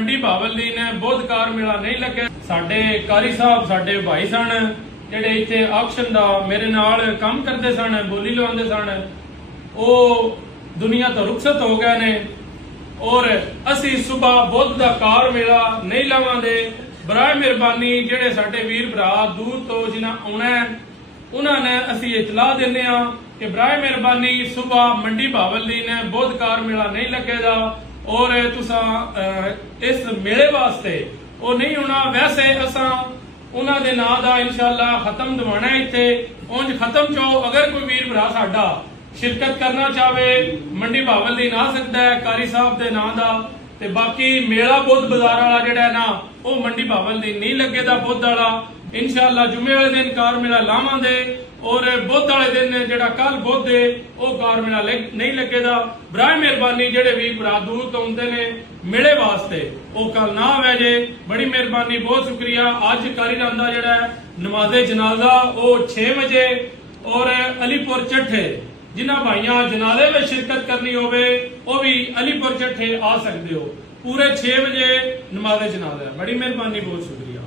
ਮੰਡੀ ਬਾਵਲਦੀਨ ਹੈ ਬੁੱਧਕਾਰ ਮੇਲਾ ਨਹੀਂ ਲੱਗਿਆ। ਸਾਡੇ ਕਾਰੀ ਸਾਹਿਬ ਸਾਡੇ ਭਾਈ ਸਨ ਜਿਹੜੇ ਇੱਥੇ ਆਕਸ਼ਨ ਦਾ ਮੇਰੇ ਨਾਲ ਕੰਮ ਕਰਦੇ ਸਨ, ਬੋਲੀ ਲਵਾਉਂਦੇ ਸਨ, ਉਹ ਦੁਨੀਆ ਤੋਂ ਰੁਖਸਤ ਹੋ ਗਏ ਨੇ ਔਰ ਅਸੀਂ ਸੁਬਹ ਬੁੱਧ ਦਾ ਕਾਰ ਮੇਲਾ ਨਹੀਂ ਲਾਵਾਂਗੇ। ਬਰਾਏ ਮਿਹਰਬਾਨੀ ਜਿਹੜੇ ਸਾਡੇ ਵੀਰ ਭਰਾ ਦੂਰ ਤੋਂ ਜਿਨ੍ਹਾਂ ਆਉਣਾ ਉਹਨਾਂ ਨੇ ਅਸੀਂ ਇਤਲਾਹ ਦਿੰਦੇ ਹਾਂ ਕਿ ਬਰਾਏ ਮਿਹਰਬਾਨੀ ਸੁਬਹ ਮੰਡੀ ਬਾਵਲਦੀਨ ਹੈ ਬੁੱਧਕਾਰ ਮੇਲਾ ਨਹੀਂ ਲੱਗੇਗਾ ਔਰ ਤੁਸੀਂ ਇਸ ਮੇਲੇ ਵਾਸਤੇ ਉਹ ਨਹੀਂ ਹੋਣਾ। ਵੈਸੇ ਅਸਾਂ ਉਹਨਾਂ ਦੇ ਨਾਂ ਦਾ ਇਨਸ਼ਾਅੱਲਾ ਖਤਮ ਦਵਾਣਾ ਇੱਥੇ ਉਂਝ ਖਤਮ ਚੋਂ ਅਗਰ ਕੋਈ ਵੀਰ ਭਰਾ ਸਾਡਾ शिरकत करना चाहे मंडी बावलदीन आ सकता है कारी साहब के नाम का। ते बाकी मेला बुद्ध बाजार वाला जिहड़ा है ना वो मंडी बावलदीन नहीं लगेगा बुद्ध वाला। इंशाअल्लाह जुमे वाले दिन कार मेला लावांगे और बुद्ध वाले दिन जिहड़ा कल बुद्ध है वो कार मेला नहीं लगेगा। बराए मेहरबानी जिहड़े वीर भरा दूर तो आउंदे ने मेले वास्ते वो कल ना आवे जे। बड़ी मेहरबानी बहुत शुक्रिया। अज कारी राम दा जिहड़ा नमाज़े जनाजा वो 6 बजे और अलीपुर चट्ठे जिन्होंने भाइयों जनाजे में शिरकत करनी हो भी अलीपुर चट्ठे आ सकते हो। पूरे 6 बजे नमाज़े जनाजा। बड़ी मेहरबानी बहुत शुक्रिया।